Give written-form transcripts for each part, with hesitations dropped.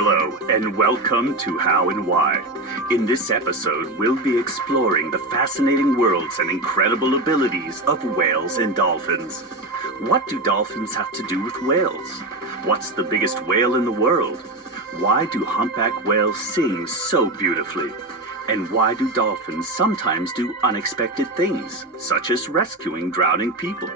Hello, and welcome to How and Why. In this episode, we'll be exploring the fascinating worlds and incredible abilities of whales and dolphins. What do dolphins have to do with whales? What's the biggest whale in the world? Why do humpback whales sing so beautifully? And why do dolphins sometimes do unexpected things, such as rescuing drowning people?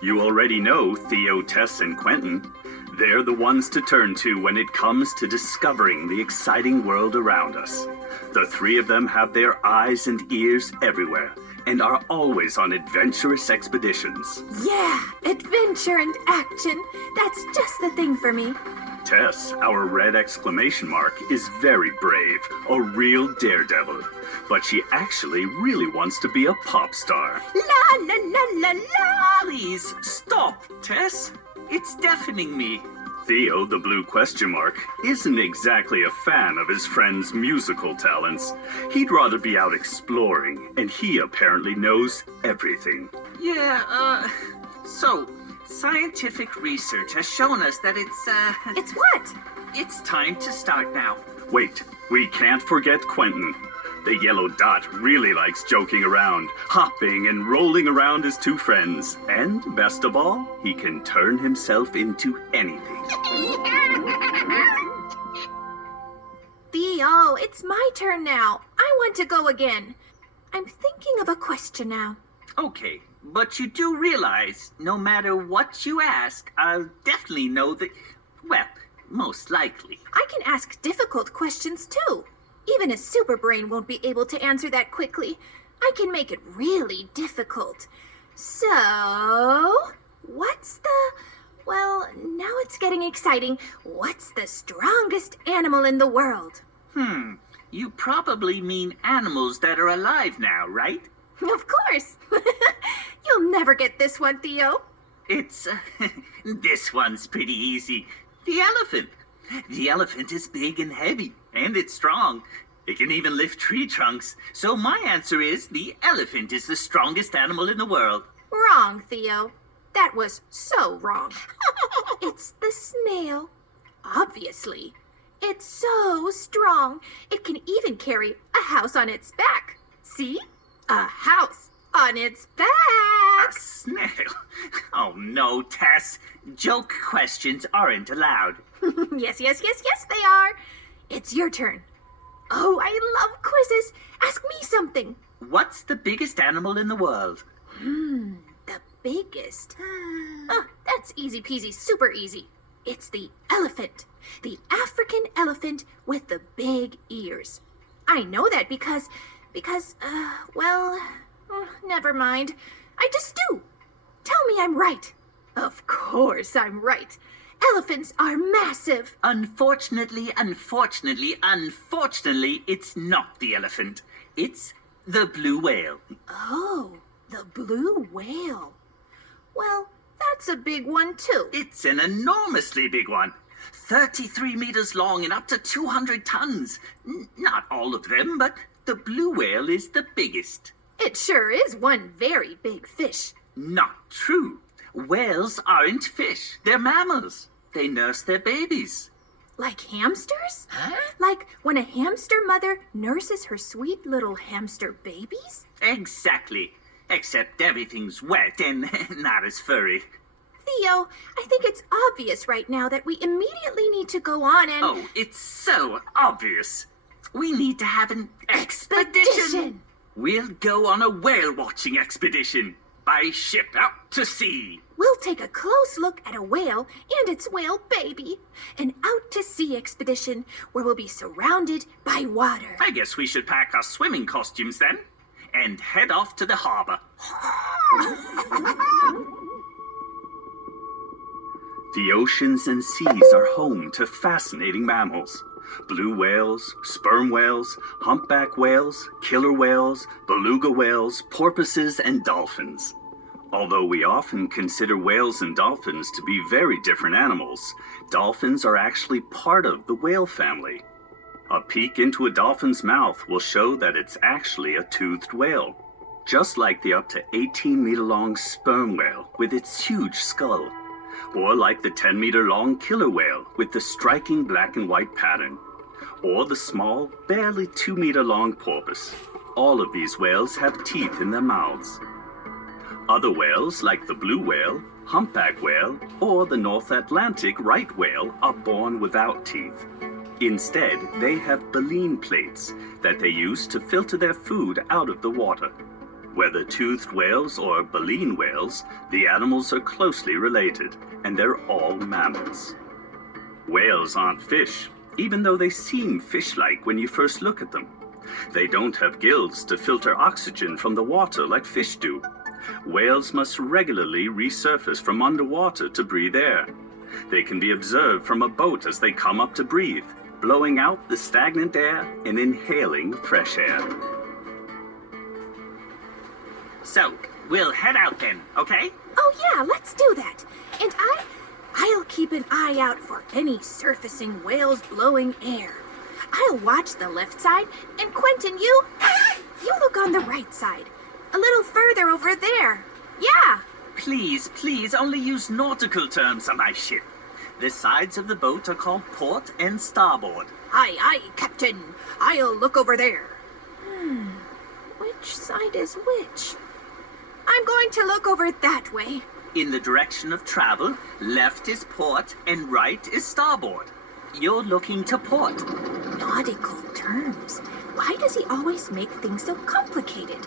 You already know Theo, Tess, and Quentin. They're the ones to turn to when it comes to discovering the exciting world around us. The three of them have their eyes and ears everywhere and are always on adventurous expeditions. Yeah, adventure and action. That's just the thing for me. Tess, our red exclamation mark, is very brave, a real daredevil. But she actually really wants to be a pop star. La la la la la! Please, stop, Tess. It's deafening me. Theo, the blue question mark, isn't exactly a fan of his friend's musical talents. He'd rather be out exploring, and he apparently knows everything. Yeah, so, scientific research has shown us that it's It's what? It's time to start now. Wait, we can't forget Quentin. The yellow dot really likes joking around, hopping and rolling around his two friends. And, best of all, he can turn himself into anything. Theo, it's my turn now. I want to go again. I'm thinking of a question now. Okay, but you do realize, no matter what you ask, I'll definitely know that, well, most likely. I can ask difficult questions too. Even a super brain won't be able to answer that quickly. I can make it really difficult. So, well, now it's getting exciting. What's the strongest animal in the world? You probably mean animals that are alive now, right? Of course. You'll never get this one, Theo. It's, this one's pretty easy. The elephant. The elephant is big and heavy, and it's strong. It can even lift tree trunks. So my answer is the elephant is the strongest animal in the world. Wrong, Theo. That was so wrong. It's the snail. Obviously. It's so strong. It can even carry a house on its back. See? A house on its A back. snail? Oh no, Tess. Joke questions aren't allowed. Yes, they are. It's your turn. Oh, I love quizzes. Ask me something. What's the biggest animal in the world? The biggest. Oh, that's easy peasy, super easy. It's the elephant. The African elephant with the big ears. I know that because, never mind. I just do. Tell me I'm right. Of course I'm right. Elephants are massive. Unfortunately, it's not the elephant. It's the blue whale. Oh, the blue whale. Well, that's a big one too. It's an enormously big one. 33 meters long and up to 200 tons. Not all of them, but the blue whale is the biggest. It sure is one very big fish. Not true. Whales aren't fish. They're mammals. They nurse their babies. Like hamsters? Huh? Like when a hamster mother nurses her sweet little hamster babies? Exactly. Except everything's wet and not as furry. Theo, I think it's obvious right now that we immediately need to go on and... Oh, it's so obvious. We need to have an expedition. We'll go on a whale-watching expedition. By ship out to sea. We'll take a close look at a whale and its whale baby. An out-to-sea expedition where we'll be surrounded by water. I guess we should pack our swimming costumes then. And head off to the harbor. The oceans and seas are home to fascinating mammals. Blue whales, sperm whales, humpback whales, killer whales, beluga whales, porpoises, and dolphins. Although we often consider whales and dolphins to be very different animals, dolphins are actually part of the whale family. A peek into a dolphin's mouth will show that it's actually a toothed whale, just like the up to 18-meter-long sperm whale with its huge skull. or like the 10-meter-long killer whale with the striking black and white pattern, or the small, barely 2-meter-long porpoise. All of these whales have teeth in their mouths. Other whales, like the blue whale, humpback whale, or the North Atlantic right whale, are born without teeth. Instead, they have baleen plates that they use to filter their food out of the water. Whether toothed whales or baleen whales, the animals are closely related, and they're all mammals. Whales aren't fish, even though they seem fish-like when you first look at them. They don't have gills to filter oxygen from the water like fish do. Whales must regularly resurface from underwater to breathe air. They can be observed from a boat as they come up to breathe, blowing out the stagnant air and inhaling fresh air. So, we'll head out then, okay? Oh yeah, let's do that. And I'll keep an eye out for any surfacing whales blowing air. I'll watch the left side, and Quentin, you look on the right side. A little further over there. Yeah. Please, only use nautical terms on my ship. The sides of the boat are called port and starboard. Aye, Captain. I'll look over there. Which side is which? I'm going to look over that way. In the direction of travel, left is port and right is starboard. You're looking to port. Nautical terms. Why does he always make things so complicated?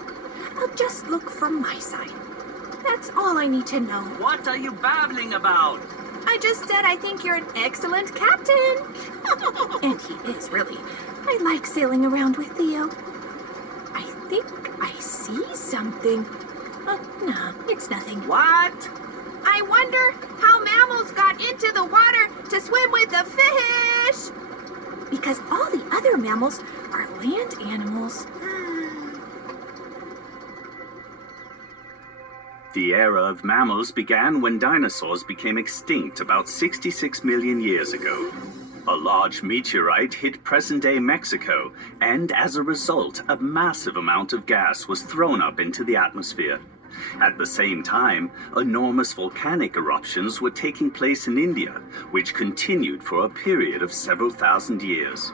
I'll just look from my side. That's all I need to know. What are you babbling about? I just said I think you're an excellent captain. And he is, really. I like sailing around with Theo. I think I see something. No, it's nothing. What? I wonder how mammals got into the water to swim with the fish. Because all the other mammals are land animals. The era of mammals began when dinosaurs became extinct about 66 million years ago. A large meteorite hit present-day Mexico, and as a result, a massive amount of gas was thrown up into the atmosphere. At the same time, enormous volcanic eruptions were taking place in India, which continued for a period of several thousand years.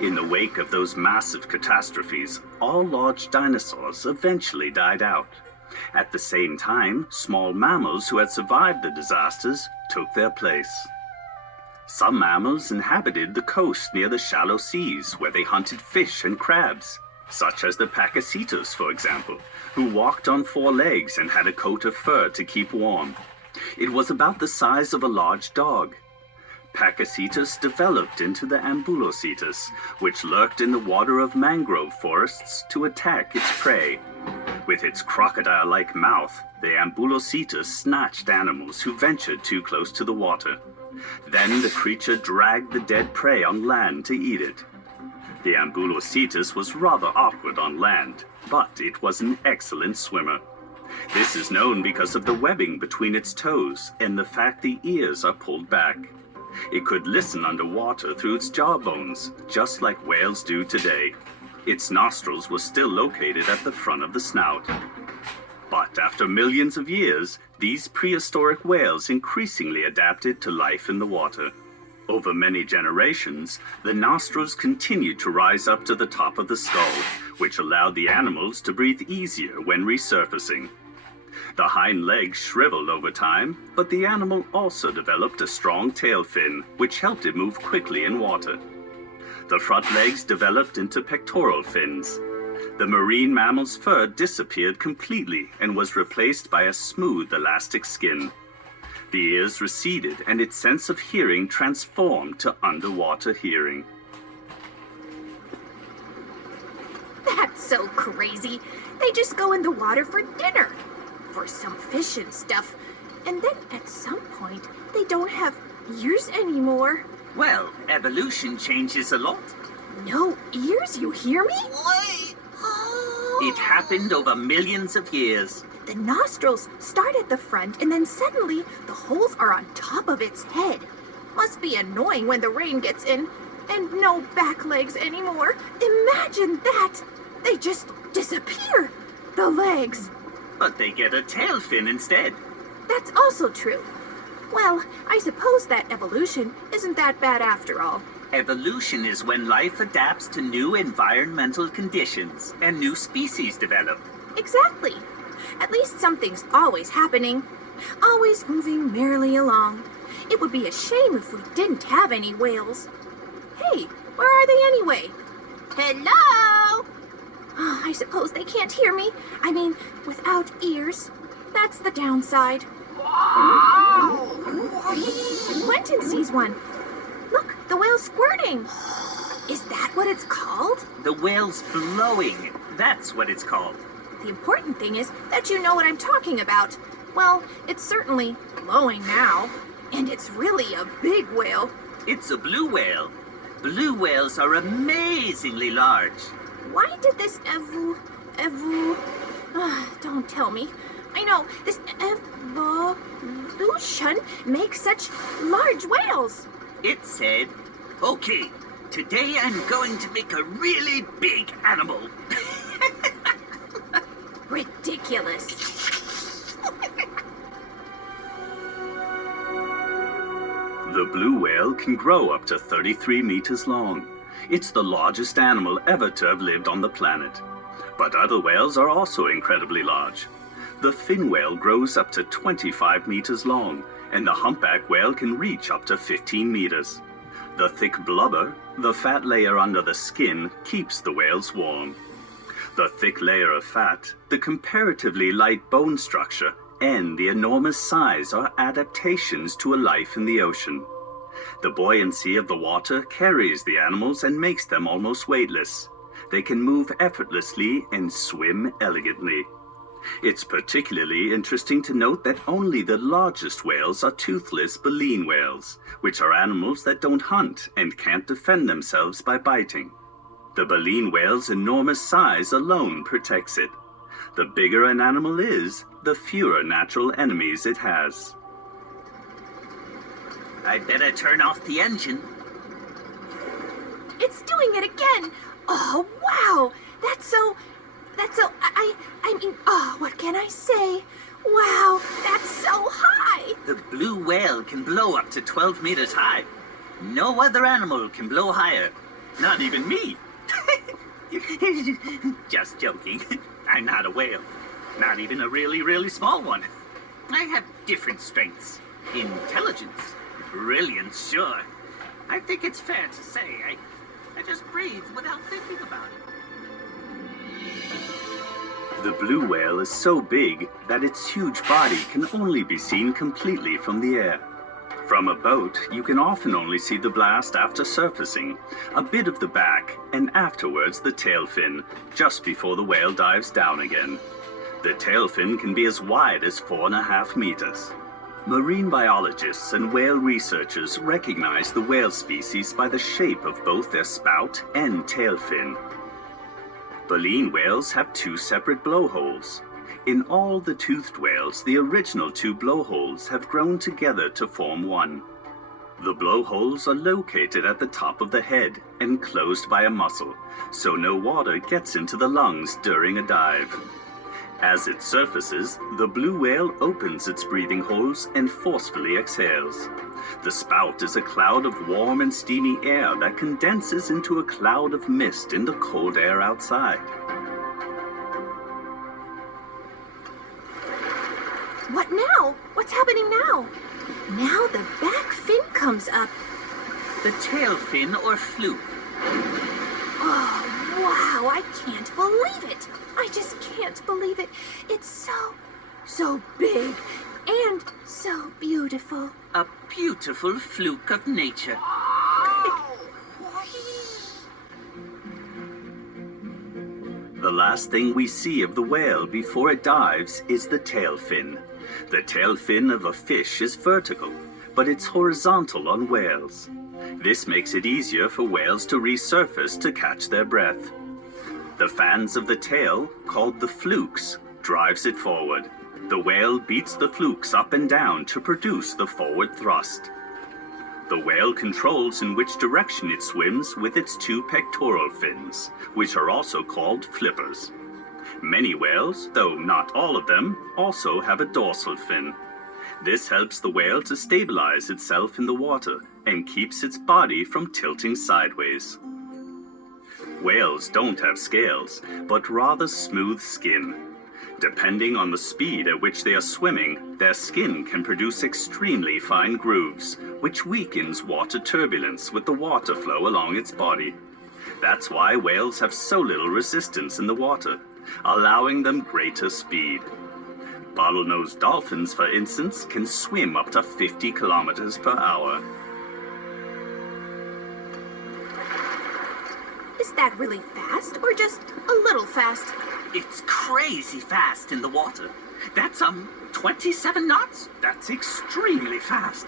In the wake of those massive catastrophes, all large dinosaurs eventually died out. At the same time, small mammals who had survived the disasters took their place. Some mammals inhabited the coast near the shallow seas where they hunted fish and crabs, such as the Pachycetus, for example, who walked on 4 legs and had a coat of fur to keep warm. It was about the size of a large dog. Pachycetus developed into the Ambulocetus, which lurked in the water of mangrove forests to attack its prey. With its crocodile-like mouth, the Ambulocetus snatched animals who ventured too close to the water. Then the creature dragged the dead prey on land to eat it. The Ambulocetus was rather awkward on land, but it was an excellent swimmer. This is known because of the webbing between its toes and the fact the ears are pulled back. It could listen underwater through its jawbones, just like whales do today. Its nostrils were still located at the front of the snout. But after millions of years, these prehistoric whales increasingly adapted to life in the water. Over many generations, the nostrils continued to rise up to the top of the skull, which allowed the animals to breathe easier when resurfacing. The hind legs shriveled over time, but the animal also developed a strong tail fin, which helped it move quickly in water. The front legs developed into pectoral fins. The marine mammal's fur disappeared completely and was replaced by a smooth, elastic skin. The ears receded and its sense of hearing transformed to underwater hearing. That's so crazy. They just go in the water for dinner, for some fish and stuff. And then at some point, they don't have ears anymore. Well, evolution changes a lot. No ears, you hear me? It happened over millions of years. The nostrils start at the front, and then suddenly the holes are on top of its head. Must be annoying when the rain gets in, and no back legs anymore. Imagine that! They just disappear, the legs. But they get a tail fin instead. That's also true. Well, I suppose that evolution isn't that bad after all. Evolution is when life adapts to new environmental conditions and new species develop. Exactly. At least something's always happening, always moving merrily along. It would be a shame if we didn't have any whales. Hey, where are they anyway? Hello? Oh, I suppose they can't hear me. I mean, without ears. That's the downside. Quentin sees one. Look, the whale's squirting. Is that what it's called? The whale's blowing. That's what it's called. The important thing is that you know what I'm talking about. Well, it's certainly blowing now. And it's really a big whale. It's a blue whale. Blue whales are amazingly large. Why did this don't tell me. I know, this evolution makes such large whales. It said, okay, today I'm going to make a really big animal. Ridiculous. The blue whale can grow up to 33 meters long. It's the largest animal ever to have lived on the planet. But other whales are also incredibly large. The fin whale grows up to 25 meters long, and the humpback whale can reach up to 15 meters. The thick blubber, the fat layer under the skin, keeps the whales warm. The thick layer of fat, the comparatively light bone structure, and the enormous size are adaptations to a life in the ocean. The buoyancy of the water carries the animals and makes them almost weightless. They can move effortlessly and swim elegantly. It's particularly interesting to note that only the largest whales are toothless baleen whales, which are animals that don't hunt and can't defend themselves by biting. The baleen whale's enormous size alone protects it. The bigger an animal is, the fewer natural enemies it has. I'd better turn off the engine. It's doing it again. Oh, wow. What can I say? Wow, that's so high. The blue whale can blow up to 12 meters high. No other animal can blow higher. Not even me. Just joking. I'm not a whale. Not even a really, really small one. I have different strengths. Intelligence. Brilliance, sure. I think it's fair to say I just breathe without thinking about it. The blue whale is so big that its huge body can only be seen completely from the air. From a boat, you can often only see the blast after surfacing, a bit of the back, and afterwards the tail fin, just before the whale dives down again. The tail fin can be as wide as 4.5 meters. Marine biologists and whale researchers recognize the whale species by the shape of both their spout and tail fin. Baleen whales have 2 separate blowholes. In all the toothed whales, the original 2 blowholes have grown together to form one. The blowholes are located at the top of the head and closed by a muscle, so no water gets into the lungs during a dive. As it surfaces, the blue whale opens its breathing holes and forcefully exhales. The spout is a cloud of warm and steamy air that condenses into a cloud of mist in the cold air outside. What now? What's happening now? Now the back fin comes up. The tail fin or fluke. Oh, wow, I can't believe it. I just can't believe it. It's so big and so beautiful. A beautiful fluke of nature. The last thing we see of the whale before it dives is the tail fin. The tail fin of a fish is vertical, but it's horizontal on whales. This makes it easier for whales to resurface to catch their breath. The fans of the tail, called the flukes, drives it forward. The whale beats the flukes up and down to produce the forward thrust. The whale controls in which direction it swims with its 2 pectoral fins, which are also called flippers. Many whales, though not all of them, also have a dorsal fin. This helps the whale to stabilize itself in the water and keeps its body from tilting sideways. Whales don't have scales, but rather smooth skin. Depending on the speed at which they are swimming, their skin can produce extremely fine grooves, which weakens water turbulence with the water flow along its body. That's why whales have so little resistance in the water, allowing them greater speed. Bottlenose dolphins, for instance, can swim up to 50 kilometers per hour. Is that really fast or just a little fast? It's crazy fast in the water. That's 27 knots. That's extremely fast.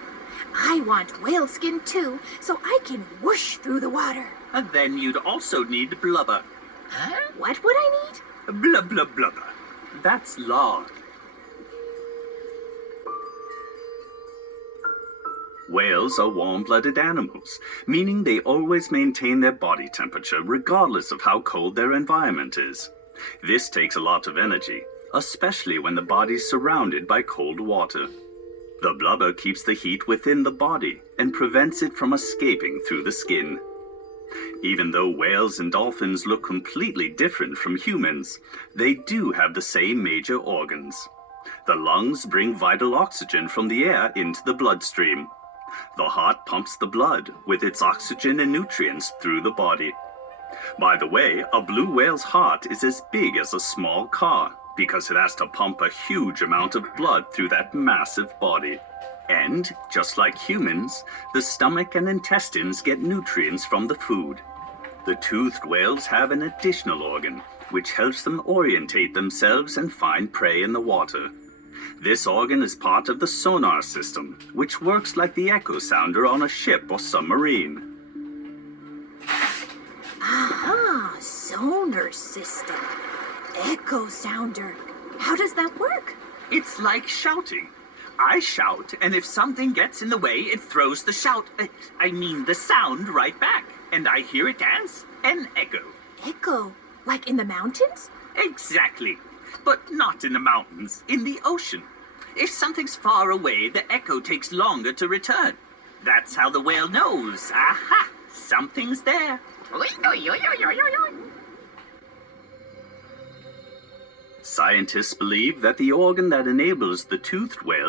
I want whale skin too, so I can whoosh through the water. And then you'd also need blubber. What would I need? Blubber. That's lard. Whales are warm-blooded animals, meaning they always maintain their body temperature regardless of how cold their environment is. This takes a lot of energy, especially when the body's surrounded by cold water. The blubber keeps the heat within the body and prevents it from escaping through the skin. Even though whales and dolphins look completely different from humans, they do have the same major organs. The lungs bring vital oxygen from the air into the bloodstream. The heart pumps the blood with its oxygen and nutrients through the body. By the way, a blue whale's heart is as big as a small car because it has to pump a huge amount of blood through that massive body. And, just like humans, the stomach and intestines get nutrients from the food. The toothed whales have an additional organ, which helps them orientate themselves and find prey in the water. This organ is part of the sonar system, which works like the echo sounder on a ship or submarine. Aha, sonar system. Echo sounder. How does that work? It's like shouting. I shout, and if something gets in the way, it throws the the sound right back. And I hear it as an echo. Echo? Like in the mountains? Exactly. But not in the mountains, in the ocean. If something's far away, the echo takes longer to return. That's how the whale knows. Aha! Something's there. Scientists believe that the organ that enables the toothed whale